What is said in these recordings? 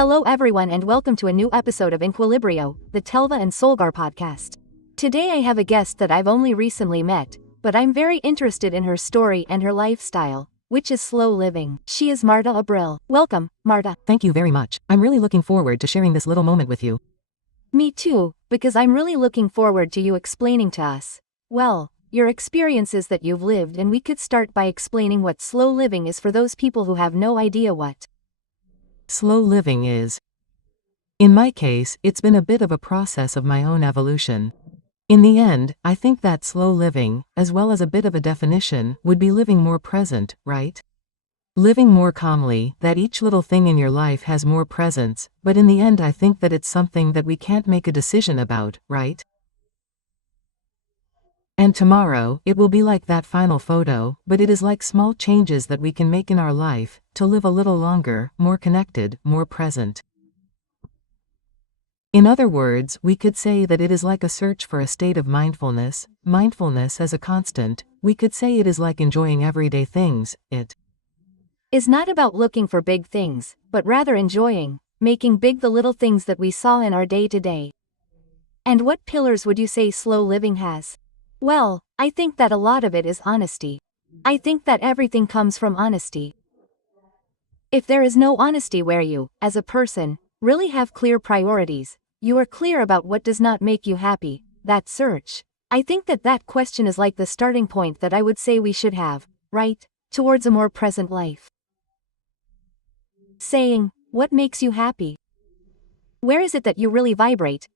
Hello everyone and welcome to a new episode of Equilibrio, the Telva and Solgar podcast. Today I have a guest that I've only recently met, but I'm very interested in her story and her lifestyle, which is slow living. She is Marta Abril. Welcome, Marta. Thank you very much. I'm really looking forward to sharing this little moment with you. Me too, because I'm really looking forward to you explaining to us, well, your experiences that you've lived, and we could start by explaining what slow living is for those people who have no idea what slow living is. In my case, it's been a bit of a process of my own evolution. In the end, I think that slow living, as well as a bit of a definition, would be living more present, right? Living more calmly, that each little thing in your life has more presence, but in the end I think that it's something that we can't make a decision about, right? And tomorrow, it will be like that final photo, but it is like small changes that we can make in our life, to live a little longer, more connected, more present. In other words, we could say that it is like a search for a state of mindfulness as a constant. We could say it is like enjoying everyday things. It is not about looking for big things, but rather enjoying, making big the little things that we saw in our day-to-day. And what pillars would you say slow living has? Well, I think that a lot of it is honesty. I think that everything comes from honesty. If there is no honesty where you, as a person, really have clear priorities, you are clear about what does not make you happy, that search, I think that that question is like the starting point that I would say we should have, right, towards a more present life. Saying, what makes you happy? Where is it that you really vibrate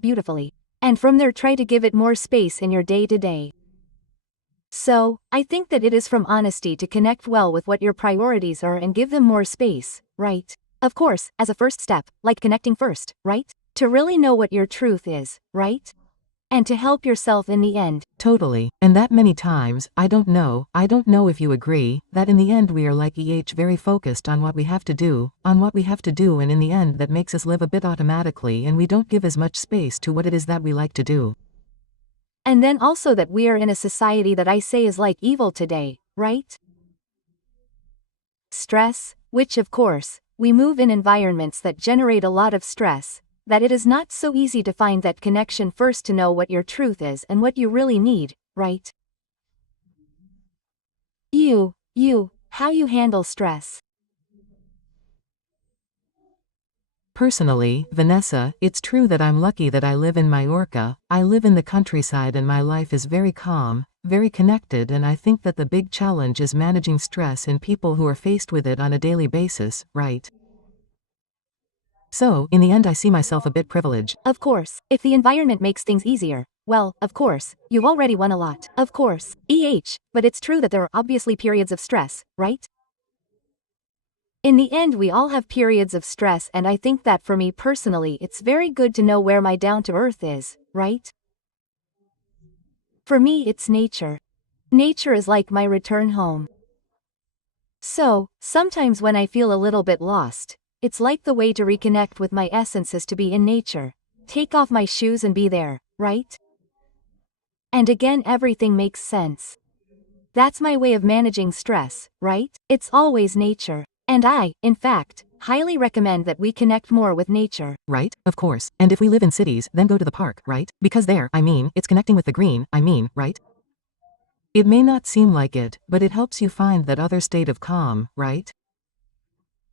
beautifully? And from there try to give it more space in your day-to-day. So, I think that it is from honesty to connect well with what your priorities are and give them more space, right? Of course, as a first step, like connecting first, right? To really know what your truth is, right? And to help yourself in the end. Totally. And that many times, I don't know if you agree, that in the end we are like very focused on what we have to do, and in the end that makes us live a bit automatically and we don't give as much space to what it is that we like to do. And then also that we are in a society that I say is like evil today, right? Stress, which of course, we move in environments that generate a lot of stress, that it is not so easy to find that connection first to know what your truth is and what you really need, right? How you handle stress. Personally, Vanessa, it's true that I'm lucky that I live in Mallorca. I live in the countryside and my life is very calm, very connected, and I think that the big challenge is managing stress in people who are faced with it on a daily basis, right? So, in the end I see myself a bit privileged. Of course, if the environment makes things easier, well, of course, you've already won a lot. Of course, but it's true that there are obviously periods of stress, right? In the end we all have periods of stress, and I think that for me personally it's very good to know where my down-to-earth is, right? For me it's nature. Nature is like my return home. So, sometimes when I feel a little bit lost, it's like the way to reconnect with my essence is to be in nature. Take off my shoes and be there, right? And again everything makes sense. That's my way of managing stress, right? It's always nature. And I, in fact, highly recommend that we connect more with nature. Right, of course. And if we live in cities, then go to the park, right? Because there, it's connecting with the green, right? It may not seem like it, but it helps you find that other state of calm, right?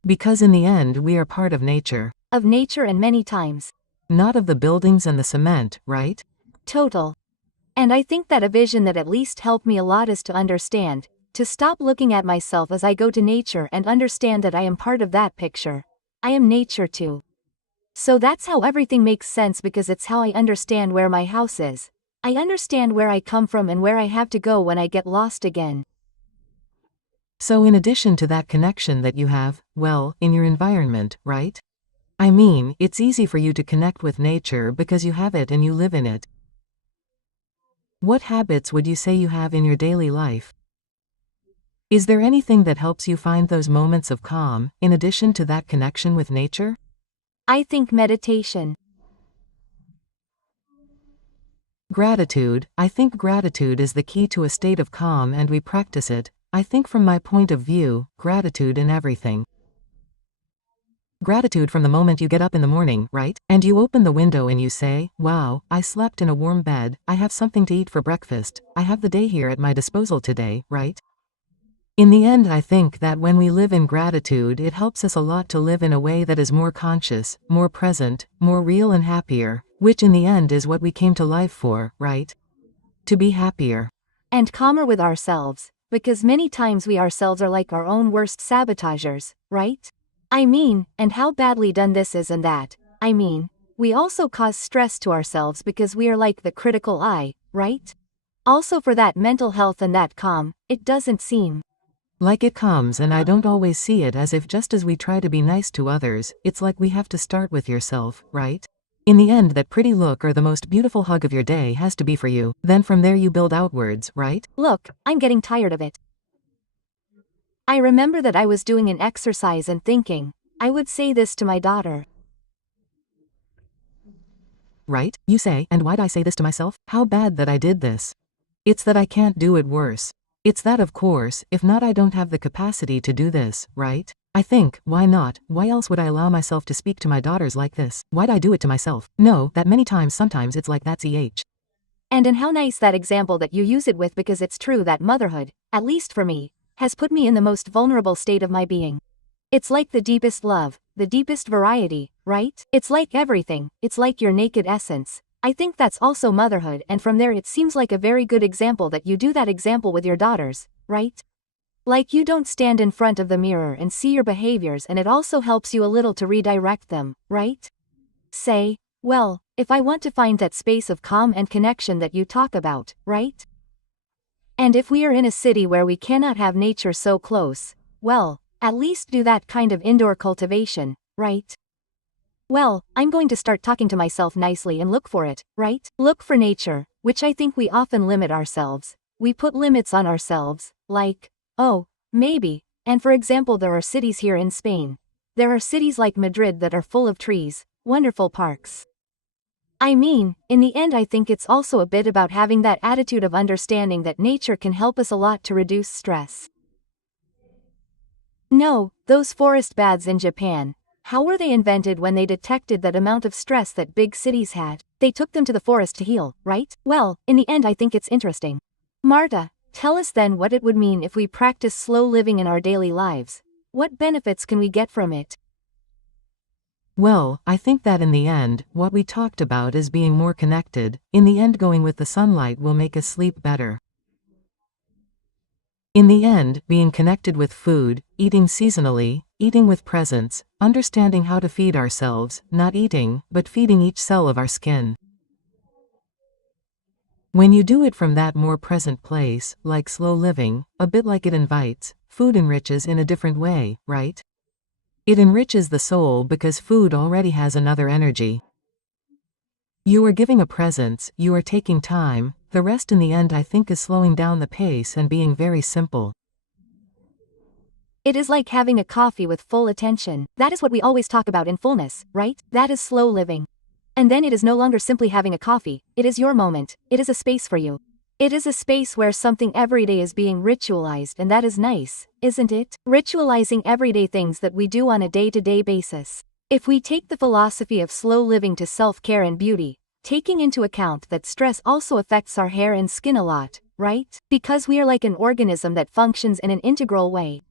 Because in the end we are part of nature. Of nature, and many times not of the buildings and the cement, right? Total. And I think that a vision that at least helped me a lot is to understand, to stop looking at myself as I go to nature and understand that I am part of that picture. I am nature too. So that's how everything makes sense, because it's how I understand where my house is. I understand where I come from and where I have to go when I get lost again. So in addition to that connection that you have, well, in your environment, right? It's easy for you to connect with nature because you have it and you live in it. What habits would you say you have in your daily life? Is there anything that helps you find those moments of calm, in addition to that connection with nature? I think meditation. Gratitude. I think gratitude is the key to a state of calm, and we practice it. I think from my point of view, gratitude in everything. Gratitude from the moment you get up in the morning, right? And you open the window and you say, wow, I slept in a warm bed, I have something to eat for breakfast, I have the day here at my disposal today, right? In the end, I think that when we live in gratitude, it helps us a lot to live in a way that is more conscious, more present, more real and happier, which in the end is what we came to life for, right? To be happier. And calmer with ourselves, because many times we ourselves are like our own worst sabotagers, right? I mean, and how badly done this is and that. I mean, we also cause stress to ourselves because we are like the critical eye, right? Also for that mental health and that calm, it doesn't seem like it comes, and I don't always see it as if just as we try to be nice to others, it's like we have to start with yourself, right? In the end, that pretty look or the most beautiful hug of your day has to be for you. Then from there you build outwards, right? Look, I'm getting tired of it. I remember that I was doing an exercise and thinking, I would say this to my daughter. Right? You say, and why'd I say this to myself? How bad that I did this. It's that I can't do it worse. It's that, of course, if not I don't have the capacity to do this, right? I think, why not? Why else would I allow myself to speak to my daughters like this? Why'd I do it to myself? No, that many times sometimes it's like that's EH. And how nice that example that you use it with, because it's true that motherhood, at least for me, has put me in the most vulnerable state of my being. It's like the deepest love, the deepest variety, right? It's like everything, it's like your naked essence. I think that's also motherhood, and from there it seems like a very good example that you do that example with your daughters, right? Like you don't stand in front of the mirror and see your behaviors, and it also helps you a little to redirect them, right? Say, well, if I want to find that space of calm and connection that you talk about, right? And if we are in a city where we cannot have nature so close, well, at least do that kind of indoor cultivation, right? Well, I'm going to start talking to myself nicely and look for it, right? Look for nature, which I think we often limit ourselves. We put limits on ourselves, like, oh, maybe, and for example there are cities here in Spain. There are cities like Madrid that are full of trees, wonderful parks. I mean, in the end I think it's also a bit about having that attitude of understanding that nature can help us a lot to reduce stress. No, those forest baths in Japan, how were they invented when they detected that amount of stress that big cities had? They took them to the forest to heal, right? Well, in the end I think it's interesting. Marta, tell us then what it would mean if we practice slow living in our daily lives. What benefits can we get from it? Well, I think that in the end, what we talked about is being more connected. In the end, going with the sunlight will make us sleep better. In the end, being connected with food, eating seasonally, eating with presence, understanding how to feed ourselves, not eating, but feeding each cell of our skin. When you do it from that more present place, like slow living, a bit like it invites, food enriches in a different way, right? It enriches the soul because food already has another energy. You are giving a presence, you are taking time, the rest in the end I think is slowing down the pace and being very simple. It is like having a coffee with full attention. That is what we always talk about in fullness, right? That is slow living. And then it is no longer simply having a coffee, it is your moment, it is a space for you. It is a space where something everyday is being ritualized, and that is nice, isn't it? Ritualizing everyday things that we do on a day-to-day basis. If we take the philosophy of slow living to self-care and beauty, taking into account that stress also affects our hair and skin a lot, right? Because we are like an organism that functions in an integral way.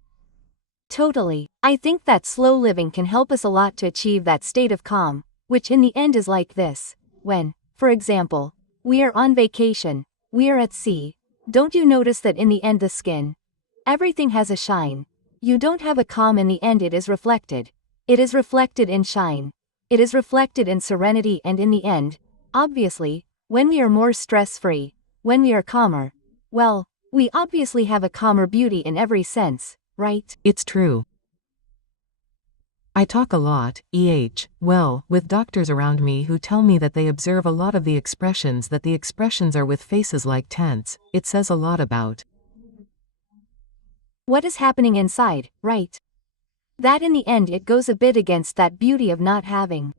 Totally. I think that slow living can help us a lot to achieve that state of calm, which in the end is like this. When, for example, we are on vacation, we are at sea, don't you notice that in the end the skin, everything has a shine. You don't have a calm in the end, it is reflected. It is reflected in shine. It is reflected in serenity, and in the end, obviously, when we are more stress-free, when we are calmer, well, we obviously have a calmer beauty in every sense, right? It's true. I talk a lot, well, with doctors around me who tell me that they observe a lot of the expressions are with faces like tense. It says a lot about what is happening inside, right? That in the end it goes a bit against that beauty of not having.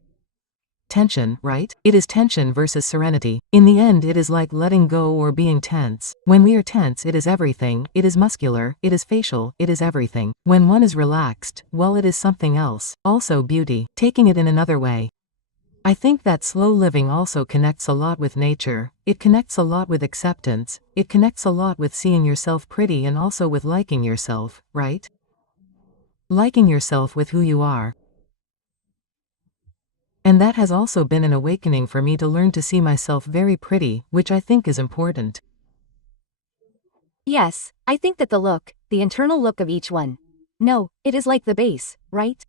tension, right? It is tension versus serenity. In the end, it is like letting go or being tense. When we are tense, it is everything. It is muscular, it is facial, it is everything. When one is relaxed, well, it is something else. Also beauty. Taking it in another way. I think that slow living also connects a lot with nature. It connects a lot with acceptance. It connects a lot with seeing yourself pretty and also with liking yourself, right? Liking yourself with who you are. And that has also been an awakening for me to learn to see myself very pretty, which I think is important. Yes, I think that the internal look of each one. No, it is like the base, right?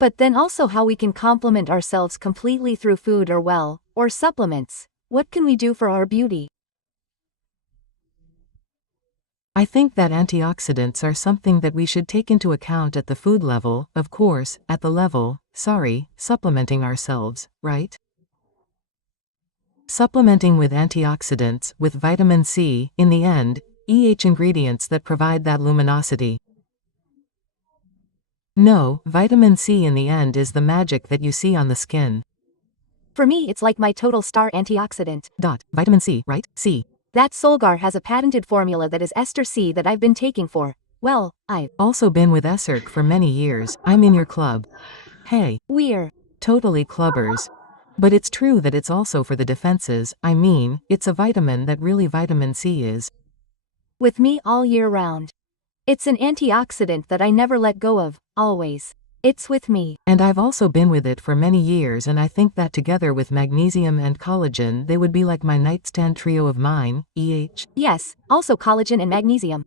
But then also how we can complement ourselves completely through food or supplements. What can we do for our beauty? I think that antioxidants are something that we should take into account at the food level, of course, at the level, supplementing ourselves, right? Supplementing with antioxidants, with vitamin C, in the end, ingredients that provide that luminosity. No, vitamin C in the end is the magic that you see on the skin. For me, it's like my total star antioxidant. Vitamin C, right? C. That Solgar has a patented formula that is ester C that I've been taking for, well, I've also been with ESERC for many years. I'm in your club. Hey. We're totally clubbers. But it's true that it's also for the defenses. I mean, it's a vitamin that really vitamin C is. With me all year round. It's an antioxidant that I never let go of, always. It's with me. And I've also been with it for many years, and I think that together with magnesium and collagen they would be like my nightstand trio of mine, Yes, also collagen and magnesium.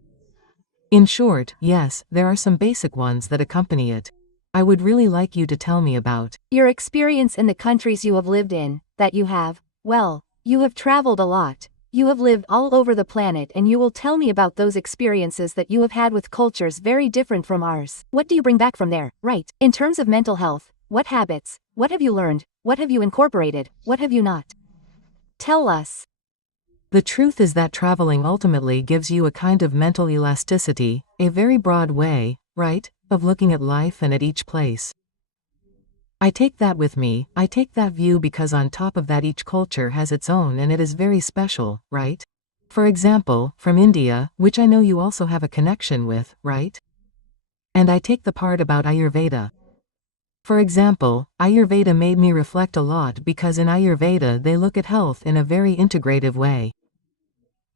In short, yes, there are some basic ones that accompany it. I would really like you to tell me about your experience in the countries you have lived in, that you have, well, you have traveled a lot. You have lived all over the planet and you will tell me about those experiences that you have had with cultures very different from ours. What do you bring back from there, right? In terms of mental health, what habits, what have you learned, what have you incorporated, what have you not? Tell us. The truth is that traveling ultimately gives you a kind of mental elasticity, a very broad way, right, of looking at life and at each place. I take that with me, I take that view because on top of that each culture has its own and it is very special, right? For example, from India, which I know you also have a connection with, right? And I take the part about Ayurveda. For example, Ayurveda made me reflect a lot because in Ayurveda they look at health in a very integrative way.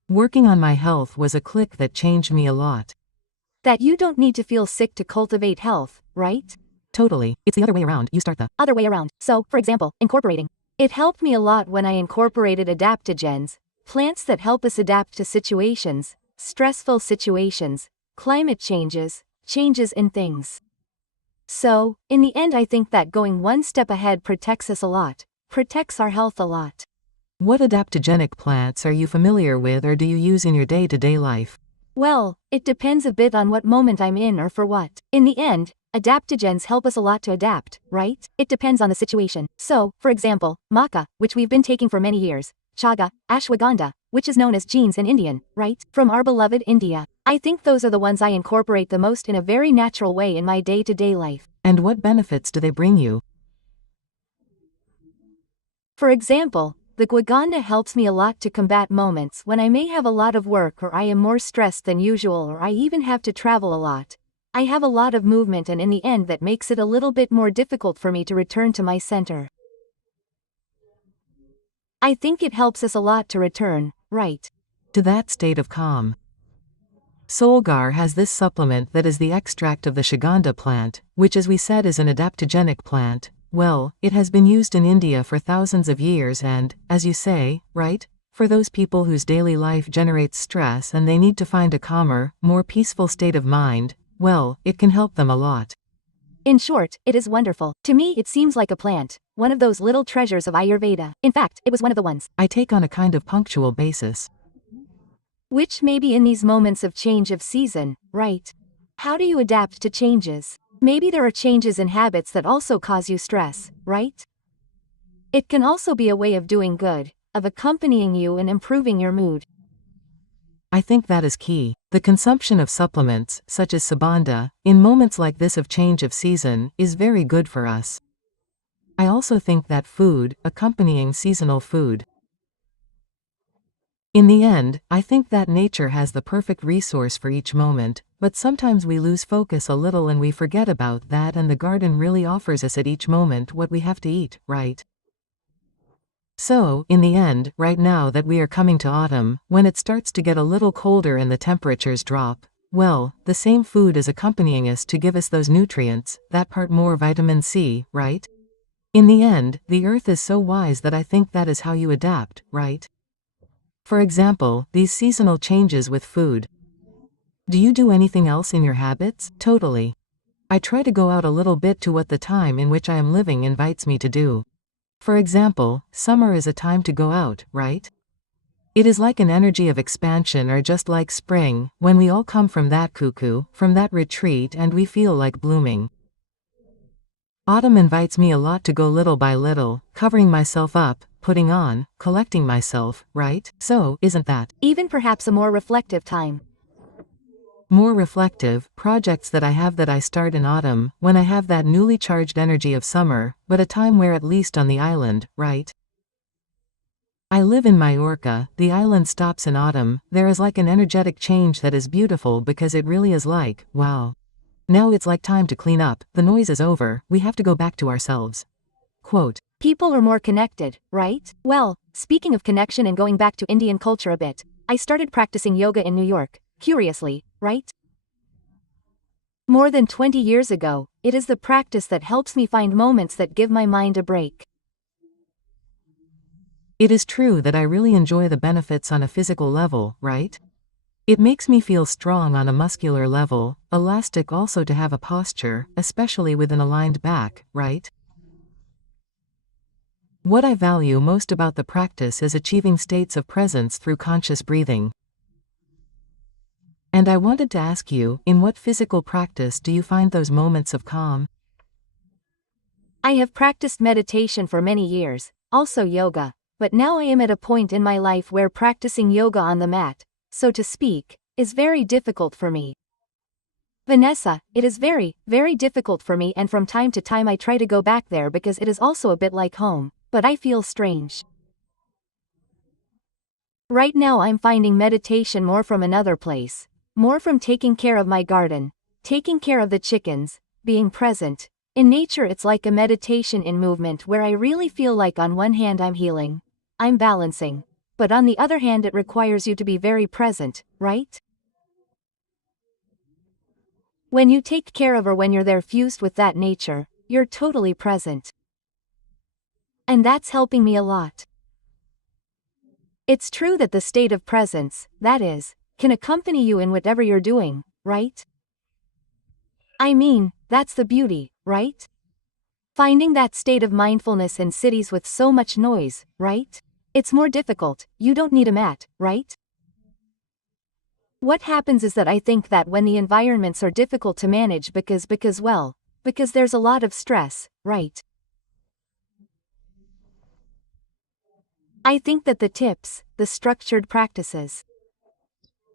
Working on my health was a click that changed me a lot. That you don't need to feel sick to cultivate health, right? Totally. It's the other way around. You start the other way around. So, for example, incorporating. It helped me a lot when I incorporated adaptogens, plants that help us adapt to situations, stressful situations, climate changes in things. So, in the end I think that going one step ahead protects us a lot, protects our health a lot. What adaptogenic plants are you familiar with or do you use in your day-to-day life? Well, it depends a bit on what moment I'm in or for what. In the end, adaptogens help us a lot to adapt, right? It depends on the situation. So, for example, maca, which we've been taking for many years, chaga, ashwagandha, which is known as jeans in Indian, right? From our beloved India. I think those are the ones I incorporate the most in a very natural way in my day-to-day life. And what benefits do they bring you? For example, the ashwagandha helps me a lot to combat moments when I may have a lot of work or I am more stressed than usual or I even have to travel a lot. I have a lot of movement and in the end that makes it a little bit more difficult for me to return to my center. I think it helps us a lot to return, right? To that state of calm. Solgar has this supplement that is the extract of the ashwagandha plant, which as we said is an adaptogenic plant. Well, it has been used in India for thousands of years and, as you say, right, for those people whose daily life generates stress and they need to find a calmer, more peaceful state of mind, well, it can help them a lot. In short, it is wonderful. To me it seems like a plant, one of those little treasures of Ayurveda. In fact, it was one of the ones I take on a kind of punctual basis. Which may be in these moments of change of season, right? How do you adapt to changes? Maybe there are changes in habits that also cause you stress, right? It can also be a way of doing good, of accompanying you and improving your mood. I think that is key. The consumption of supplements, such as sabanda, in moments like this of change of season, is very good for us. I also think that food, accompanying seasonal food. In the end, I think that nature has the perfect resource for each moment, but sometimes we lose focus a little and we forget about that, and the garden really offers us at each moment what we have to eat, right? So, in the end, right now that we are coming to autumn, when it starts to get a little colder and the temperatures drop, well, the same food is accompanying us to give us those nutrients, that part more vitamin C, right? In the end, the earth is so wise that I think that is how you adapt, right? For example, these seasonal changes with food. Do you do anything else in your habits? Totally. I try to go out a little bit to what the time in which I am living invites me to do. For example, summer is a time to go out, right? It is like an energy of expansion, or just like spring, when we all come from that cuckoo, from that retreat, and we feel like blooming. Autumn invites me a lot to go little by little, covering myself up, putting on, collecting myself, right? So, isn't that Even perhaps a more reflective time. more reflective projects that I start in autumn, when I have that newly charged energy of summer, but a time where, at least on the island, right? I live in Majorca, the island stops in autumn, there is like an energetic change that is beautiful, because it really is like, wow. Now it's like time to clean up, the noise is over, we have to go back to ourselves. Quote. People are more connected, right? Well, speaking of connection and going back to Indian culture a bit, I started practicing yoga in New York, curiously, right? More than 20 years ago, it is the practice that helps me find moments that give my mind a break. It is true that I really enjoy the benefits on a physical level, right? It makes me feel strong on a muscular level, elastic also to have a posture, especially with an aligned back, right? What I value most about the practice is achieving states of presence through conscious breathing. And I wanted to ask you, in what physical practice do you find those moments of calm? I have practiced meditation for many years, also yoga, but now I am at a point in my life where practicing yoga on the mat, so to speak, is very difficult for me. Vanessa, it is very, very difficult for me, and from time to time I try to go back there because it is also a bit like home, but I feel strange. Right now I'm finding meditation more from another place, more from taking care of my garden, taking care of the chickens, being present. In nature it's like a meditation in movement where I really feel like on one hand I'm healing, I'm balancing, but on the other hand it requires you to be very present, right? When you take care of, or when you're there fused with that nature, you're totally present. And that's helping me a lot. It's true that the state of presence, that is, can accompany you in whatever you're doing, right? I mean, that's the beauty, right? Finding that state of mindfulness in cities with so much noise, right? It's more difficult, you don't need a mat, right? What happens is that I think that when the environments are difficult to manage because there's a lot of stress, right? I think that the tips, the structured practices,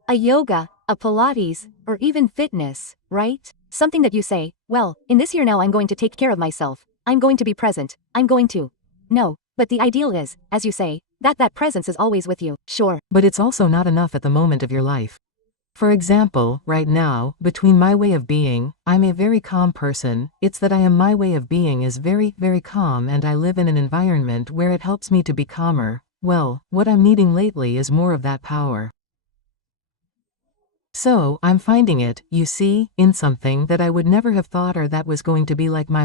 a yoga, a Pilates, or even fitness, right? Something that you say, well, in this year now I'm going to take care of myself, I'm going to be present, I'm going to. No, but the ideal is, as you say, that presence is always with you, sure. But it's also not enough at the moment of your life. For example, right now, between my way of being, I'm a very calm person, it's that my way of being is very, very calm, and I live in an environment where it helps me to be calmer. Well, what I'm needing lately is more of that power. So, I'm finding it, you see, in something that I would never have thought, or that was going to be like my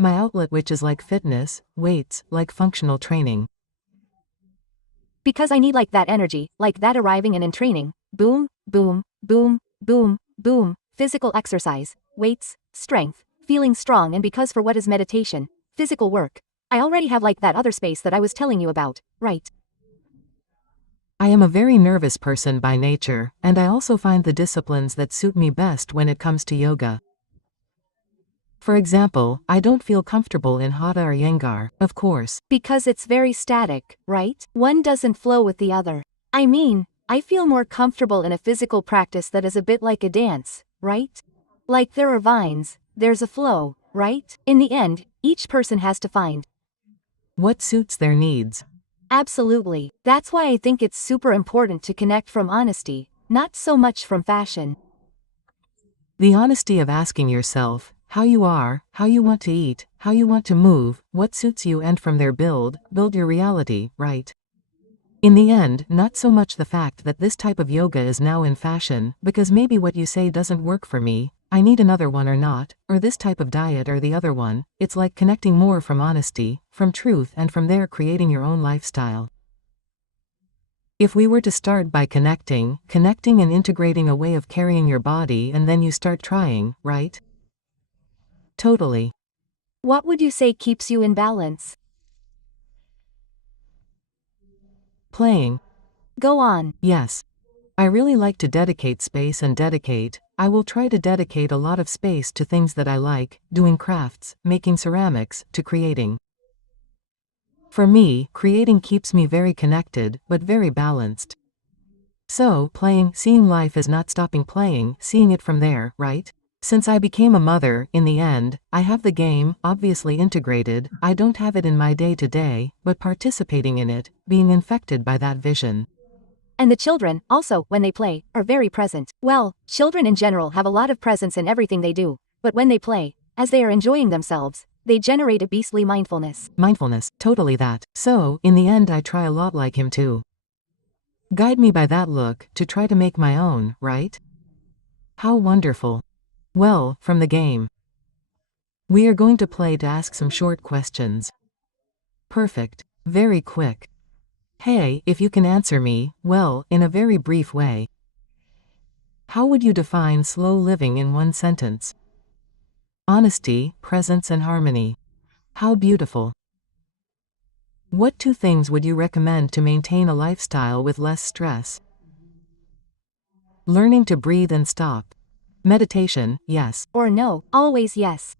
outlet, which is like fitness, weights, like functional training. Because I need like that energy, like that arriving and in training, boom, boom, boom, boom, boom, physical exercise, weights, strength, feeling strong, and because for what is meditation, physical work, I already have like that other space that I was telling you about, right? I am a very nervous person by nature, and I also find the disciplines that suit me best when it comes to yoga. For example, I don't feel comfortable in Hatha or Iyengar, of course. Because it's very static, right? One doesn't flow with the other. I mean, I feel more comfortable in a physical practice that is a bit like a dance, right? Like there are vines, there's a flow, right? In the end, each person has to find what suits their needs. Absolutely. That's why I think it's super important to connect from honesty, not so much from fashion. The honesty of asking yourself how you are, how you want to eat, how you want to move, what suits you, and from there build your reality, right? In the end, not so much the fact that this type of yoga is now in fashion, because maybe what you say doesn't work for me, I need another one or not, or this type of diet or the other one. It's like connecting more from honesty, from truth, and from there creating your own lifestyle. If we were to start by connecting and integrating a way of carrying your body, and then you start trying, right? Totally. What would you say keeps you in balance? Playing. Go on. Yes. I really like to dedicate space and I will try to dedicate a lot of space to things that I like, doing crafts, making ceramics, to creating. For me, creating keeps me very connected, but very balanced. So, playing, seeing life as not stopping playing, seeing it from there, right? Since I became a mother, in the end, I have the game, obviously integrated. I don't have it in my day-to-day, but participating in it, being infected by that vision. And the children, also, when they play, are very present. Well, children in general have a lot of presence in everything they do, but when they play, as they are enjoying themselves, they generate a beastly mindfulness. Mindfulness, totally that. So, in the end I try a lot like him too. Guide me by that look, to try to make my own, right? How wonderful. Well, from the game. We are going to play to ask some short questions. Perfect. Very quick. Hey, if you can answer me, well, in a very brief way. How would you define slow living in one sentence? Honesty, presence, and harmony. How beautiful. What two things would you recommend to maintain a lifestyle with less stress? Learning to breathe and stop. Meditation, yes. Or no, always yes.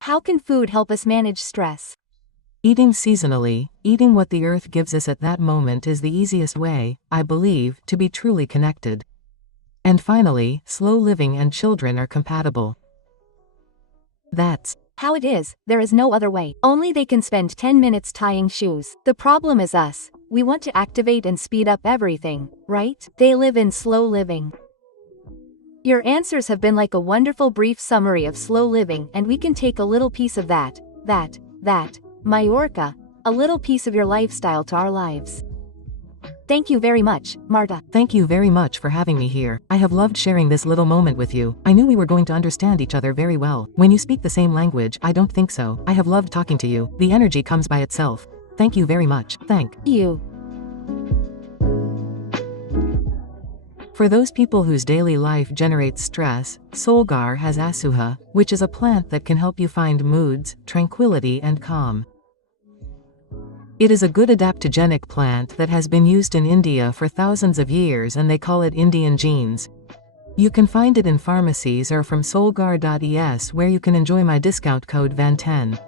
How can food help us manage stress? Eating seasonally, eating what the earth gives us at that moment is the easiest way, I believe, to be truly connected. And finally, slow living and children are compatible. That's how it is. There is no other way. Only they can spend 10 minutes tying shoes. The problem is us. We want to activate and speed up everything, right? They live in slow living. Your answers have been like a wonderful brief summary of slow living, and we can take a little piece of that, Majorca, a little piece of your lifestyle to our lives. Thank you very much, Marta. Thank you very much for having me here. I have loved sharing this little moment with you. I knew we were going to understand each other very well. When you speak the same language, I don't think so. I have loved talking to you. The energy comes by itself. Thank you very much. Thank you. For those people whose daily life generates stress, Solgar has asuha, which is a plant that can help you find moods, tranquility, and calm. It is a good adaptogenic plant that has been used in India for thousands of years, and they call it Indian genes. You can find it in pharmacies or from solgar.es, where you can enjoy my discount code VAN10.